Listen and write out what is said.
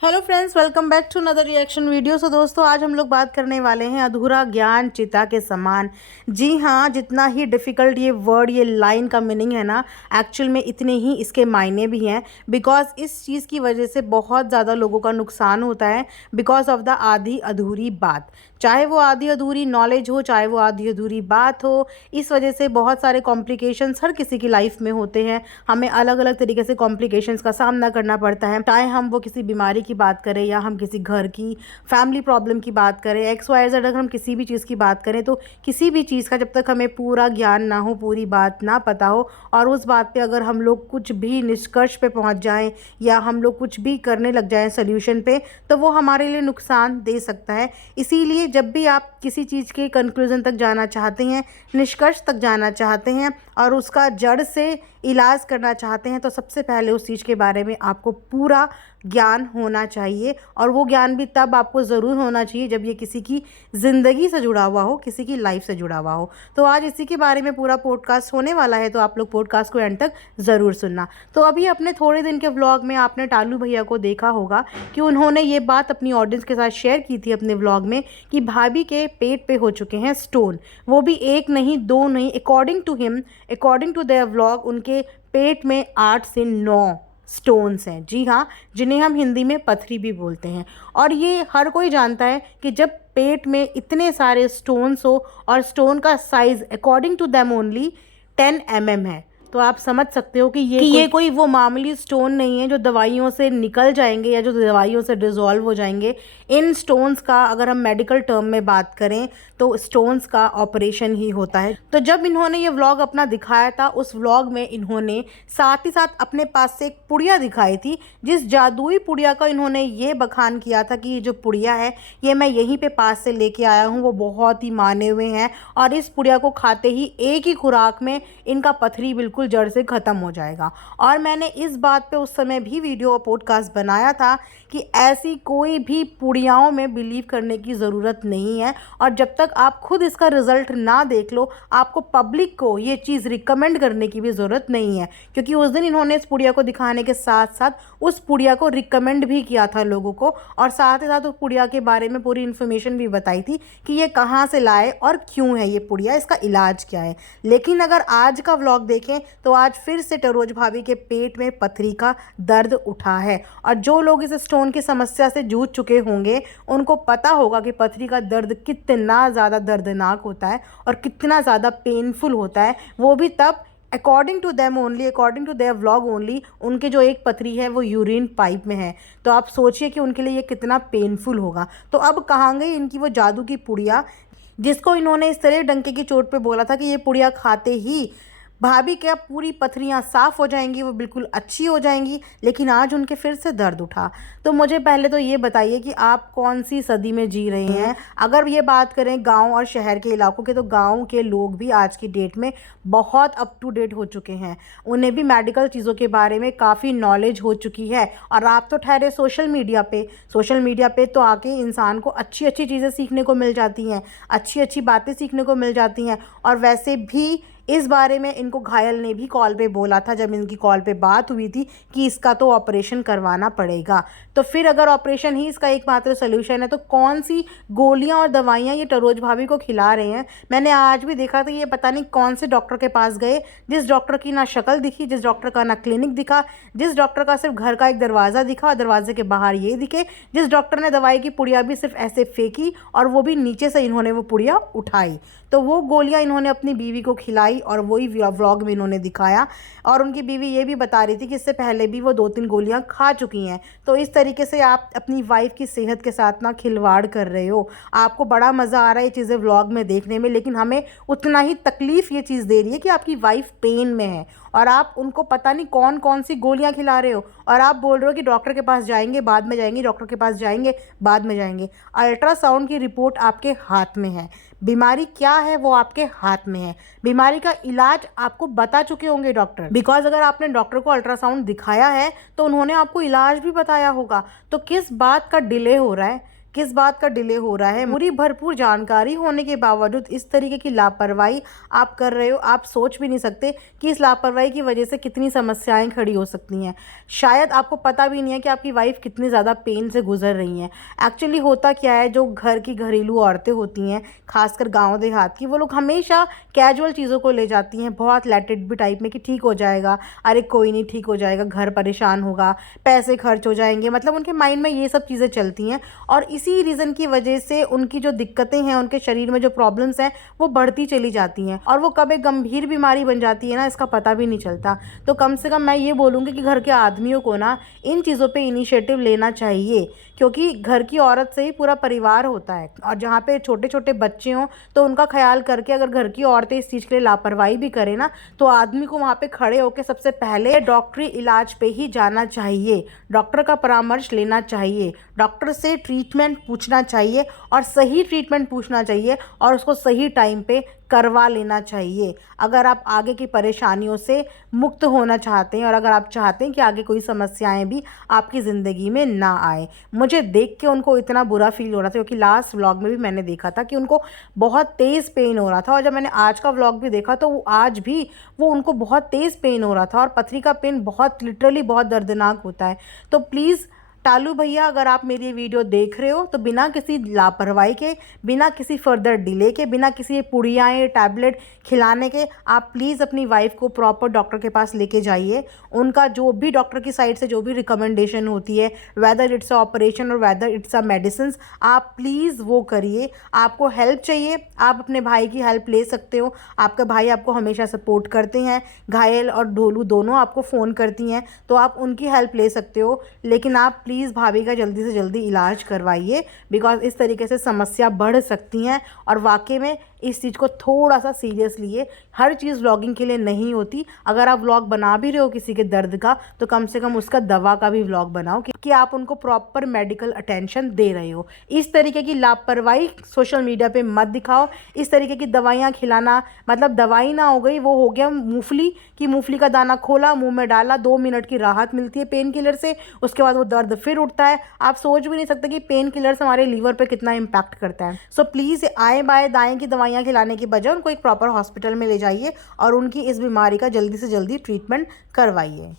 Hello friends, welcome back to another reaction video. दोस्तों, आज हम लोग बात करने वाले हैं अधूरा ज्ञान चिता के समान। जी हाँ, जितना ही डिफ़िकल्ट ये वर्ड, ये लाइन का मीनिंग है ना, एक्चुअल में इतने ही इसके मायने भी हैं। बिकॉज इस चीज़ की वजह से बहुत ज़्यादा लोगों का नुकसान होता है बिकॉज ऑफ द आधी अधूरी बात। चाहे वो आधी अधूरी नॉलेज हो, चाहे वो आधी अधूरी बात हो, इस वजह से बहुत सारे कॉम्प्लिकेशंस हर किसी की लाइफ में होते हैं। हमें अलग अलग तरीके से कॉम्प्लिकेशंस का सामना करना पड़ता है, चाहे हम वो किसी बीमारी की बात करें या हम किसी घर की फैमिली प्रॉब्लम की बात करें, एक्स वाई जेड। अगर हम किसी भी चीज़ की बात करें तो किसी भी चीज़ का जब तक हमें पूरा ज्ञान ना हो, पूरी बात ना पता हो, और उस बात पे अगर हम लोग कुछ भी निष्कर्ष पे पहुंच जाएं या हम लोग कुछ भी करने लग जाएं सोल्यूशन पे, तो वो हमारे लिए नुकसान दे सकता है। इसीलिए जब भी आप किसी चीज़ के कंक्लूजन तक जाना चाहते हैं, निष्कर्ष तक जाना चाहते हैं और उसका जड़ से इलाज करना चाहते हैं, तो सबसे पहले उस चीज़ के बारे में आपको पूरा ज्ञान होना चाहिए। और वो ज्ञान भी तब आपको ज़रूर होना चाहिए जब ये किसी की ज़िंदगी से जुड़ा हुआ हो, किसी की लाइफ से जुड़ा हुआ हो। तो आज इसी के बारे में पूरा पॉडकास्ट होने वाला है, तो आप लोग पॉडकास्ट को एंड तक ज़रूर सुनना। तो अभी अपने थोड़े दिन के व्लॉग में आपने टालू भैया को देखा होगा कि उन्होंने ये बात अपनी ऑडियंस के साथ शेयर की थी अपने व्लॉग में कि भाभी के पेट पे हो चुके हैं स्टोन। वो भी एक नहीं, दो नहीं, according to him, according to their vlog, उनके पेट में 8 से 9 स्टोन्स हैं। जी हाँ, जिन्हें हम हिंदी में पथरी भी बोलते हैं। और ये हर कोई जानता है कि जब पेट में इतने सारे स्टोन्स हो और स्टोन का size according to them only 10 mm है, तो आप समझ सकते हो कि ये कोई वो मामूली स्टोन नहीं है जो दवाइयों से निकल जाएंगे या जो दवाइयों से डिज़ोल्व हो जाएंगे। इन स्टोन्स का अगर हम मेडिकल टर्म में बात करें तो स्टोन्स का ऑपरेशन ही होता है। तो जब इन्होंने ये व्लॉग अपना दिखाया था, उस व्लॉग में इन्होंने साथ ही साथ अपने पास से एक पुड़िया दिखाई थी, जिस जादुई पुड़िया का इन्होंने ये बखान किया था कि ये जो पुड़िया है ये मैं यहीं पे पास से लेके आया हूँ, वो बहुत ही माने हुए हैं और इस पुड़िया को खाते ही एक ही खुराक में इनका पथरी बिल्कुल जड़ से ख़त्म हो जाएगा। और मैंने इस बात पे उस समय भी वीडियो और पॉडकास्ट बनाया था कि ऐसी कोई भी पुड़ियाओं में बिलीव करने की ज़रूरत नहीं है। और जब तक आप खुद इसका रिज़ल्ट ना देख लो, आपको पब्लिक को ये चीज़ रिकमेंड करने की भी ज़रूरत नहीं है, क्योंकि उस दिन इन्होंने इस पुड़िया को दिखाने के साथ साथ उस पुड़िया को रिकमेंड भी किया था लोगों को, और साथ ही साथ उस पुड़िया के बारे में पूरी इन्फॉर्मेशन भी बताई थी कि ये कहाँ से लाए और क्यों है ये पुड़िया, इसका इलाज क्या है। लेकिन अगर आज का व्लॉग देखें तो आज फिर से टरोज भाभी के पेट में पथरी का दर्द उठा है। और जो लोग इस स्टोन की समस्या से जूझ चुके होंगे उनको पता होगा कि पथरी का दर्द कितना ज़्यादा दर्दनाक होता है और कितना ज़्यादा पेनफुल होता है, वो भी तब according to them only, according to their vlog only. उनके जो एक पथरी है वो यूरिन पाइप में है, तो आप सोचिए कि उनके लिए ये कितना पेनफुल होगा। तो अब कहाँ गई इनकी वो जादू की पुड़िया, जिसको इन्होंने इस तरह डंके की चोट पे बोला था कि ये पुड़िया खाते ही भाभी क्या पूरी पथरियाँ साफ़ हो जाएंगी, वो बिल्कुल अच्छी हो जाएंगी। लेकिन आज उनके फिर से दर्द उठा। तो मुझे पहले तो ये बताइए कि आप कौन सी सदी में जी रहे हैं। अगर ये बात करें गांव और शहर के इलाकों के, तो गांव के लोग भी आज की डेट में बहुत अप टू डेट हो चुके हैं, उन्हें भी मेडिकल चीज़ों के बारे में काफ़ी नॉलेज हो चुकी है। और आप तो ठहरे सोशल मीडिया पे, सोशल मीडिया पे तो आके इंसान को अच्छी अच्छी चीज़ें सीखने को मिल जाती हैं, अच्छी अच्छी बातें सीखने को मिल जाती हैं। और वैसे भी इस बारे में इनको घायल ने भी कॉल पे बोला था, जब इनकी कॉल पे बात हुई थी कि इसका तो ऑपरेशन करवाना पड़ेगा। तो फिर अगर ऑपरेशन ही इसका एकमात्र सोल्यूशन है, तो कौन सी गोलियां और दवाइयां ये टरोज भाभी को खिला रहे हैं। मैंने आज भी देखा था, ये पता नहीं कौन से डॉक्टर के पास गए, जिस डॉक्टर की ना शक्ल दिखी, जिस डॉक्टर का ना क्लिनिक दिखा, जिस डॉक्टर का सिर्फ घर का एक दरवाज़ा दिखा और दरवाजे के बाहर ये दिखे, जिस डॉक्टर ने दवाई की पुड़िया भी सिर्फ ऐसे फेंकी और वो भी नीचे से इन्होंने वो पुड़िया उठाई। तो वो गोलियां इन्होंने अपनी बीवी को खिलाई और वही व्लॉग में इन्होंने दिखाया। और उनकी बीवी ये भी बता रही थी कि इससे पहले भी वो 2-3 गोलियां खा चुकी हैं। तो इस तरीके से आप अपनी वाइफ की सेहत के साथ ना खिलवाड़ कर रहे हो। आपको बड़ा मज़ा आ रहा है ये चीज़ें व्लॉग में देखने में, लेकिन हमें उतना ही तकलीफ़ ये चीज़ दे रही है कि आपकी वाइफ पेन में है और आप उनको पता नहीं कौन कौन सी गोलियां खिला रहे हो। और आप बोल रहे हो कि डॉक्टर के पास जाएंगे बाद में जाएंगे, डॉक्टर के पास जाएंगे बाद में जाएंगे। अल्ट्रासाउंड की रिपोर्ट आपके हाथ में है, बीमारी क्या है वो आपके हाथ में है, बीमारी का इलाज आपको बता चुके होंगे डॉक्टर। बिकॉज अगर आपने डॉक्टर को अल्ट्रासाउंड दिखाया है तो उन्होंने आपको इलाज भी बताया होगा। तो किस बात का डिले हो रहा है, किस बात का डिले हो रहा है। पूरी भरपूर जानकारी होने के बावजूद इस तरीके की लापरवाही आप कर रहे हो। आप सोच भी नहीं सकते कि इस लापरवाही की वजह से कितनी समस्याएं खड़ी हो सकती हैं। शायद आपको पता भी नहीं है कि आपकी वाइफ कितनी ज़्यादा पेन से गुजर रही हैं। एक्चुअली होता क्या है, जो घर की घरेलू औरतें होती हैं, खासकर गांव देहात की, वो लोग हमेशा कैजुअल चीज़ों को ले जाती हैं, बहुत लेट इट बी टाइप में कि ठीक हो जाएगा, अरे कोई नहीं ठीक हो जाएगा, घर परेशान होगा, पैसे खर्च हो जाएंगे, मतलब उनके माइंड में ये सब चीज़ें चलती हैं। और इसी रीज़न की वजह से उनकी जो दिक्कतें हैं, उनके शरीर में जो प्रॉब्लम्स हैं, वो बढ़ती चली जाती हैं और वो कब एक गंभीर बीमारी बन जाती है ना, इसका पता भी नहीं चलता। तो कम से कम मैं ये बोलूँगी कि घर के आदमियों को ना इन चीज़ों पे इनिशिएटिव लेना चाहिए, क्योंकि घर की औरत से ही पूरा परिवार होता है। और जहाँ पे छोटे छोटे बच्चे हों तो उनका ख्याल करके अगर घर की औरतें इस चीज़ के लिए लापरवाही भी करें ना, तो आदमी को वहाँ पे खड़े होकर सबसे पहले डॉक्टरी इलाज पे ही जाना चाहिए, डॉक्टर का परामर्श लेना चाहिए, डॉक्टर से ट्रीटमेंट पूछना चाहिए और सही ट्रीटमेंट पूछना चाहिए और उसको सही टाइम पे करवा लेना चाहिए। अगर आप आगे की परेशानियों से मुक्त होना चाहते हैं और अगर आप चाहते हैं कि आगे कोई समस्याएं भी आपकी ज़िंदगी में ना आए। मुझे देख के उनको इतना बुरा फील हो रहा था, क्योंकि लास्ट व्लॉग में भी मैंने देखा था कि उनको बहुत तेज़ पेन हो रहा था, और जब मैंने आज का व्लॉग भी देखा तो वो आज भी वो उनको बहुत तेज़ पेन हो रहा था। और पथरी का पेन बहुत लिटरली बहुत दर्दनाक होता है। तो प्लीज़ टालू भैया, अगर आप मेरी ये वीडियो देख रहे हो तो बिना किसी लापरवाही के, बिना किसी फर्दर डिले के, बिना किसी पुड़ियाएँ टैबलेट खिलाने के, आप प्लीज़ अपनी वाइफ को प्रॉपर डॉक्टर के पास लेके जाइए। उनका जो भी डॉक्टर की साइड से जो भी रिकमेंडेशन होती है, वेदर इट्स अ ऑपरेशन और वेदर इट्स अ मेडिसिन, आप प्लीज़ वो करिए। आपको हेल्प चाहिए, आप अपने भाई की हेल्प ले सकते हो। आपका भाई आपको हमेशा सपोर्ट करते हैं, घायल और ढोलू दोनों आपको फ़ोन करती हैं, तो आप उनकी हेल्प ले सकते हो। लेकिन आप प्लीज़ भाभी का जल्दी से जल्दी इलाज करवाइए, बिकॉज़ इस तरीके से समस्या बढ़ सकती हैं। और वाकई में इस चीज़ को थोड़ा सा सीरियस लिए। हर चीज़ व्लॉगिंग के लिए नहीं होती। अगर आप व्लॉग बना भी रहे हो किसी के दर्द का, तो कम से कम उसका दवा का भी व्लॉग बनाओ कि आप उनको प्रॉपर मेडिकल अटेंशन दे रहे हो। इस तरीके की लापरवाही सोशल मीडिया पे मत दिखाओ। इस तरीके की दवाइयाँ खिलाना, मतलब दवाई ना हो गई, वो हो गया मूंगफली, कि मूंगफली का दाना खोला, मुंह में डाला, 2 मिनट की राहत मिलती है पेन किलर से, उसके बाद वो दर्द फिर उठता है। आप सोच भी नहीं सकते कि पेन किलर्स हमारे लीवर पे कितना इम्पैक्ट करता है। सो प्लीज़ आएँ बाएँ दाएँ की दवाइयाँ खिलाने की बजाय उनको एक प्रॉपर हॉस्पिटल में ले जाइए और उनकी इस बीमारी का जल्दी से जल्दी ट्रीटमेंट करवाइए।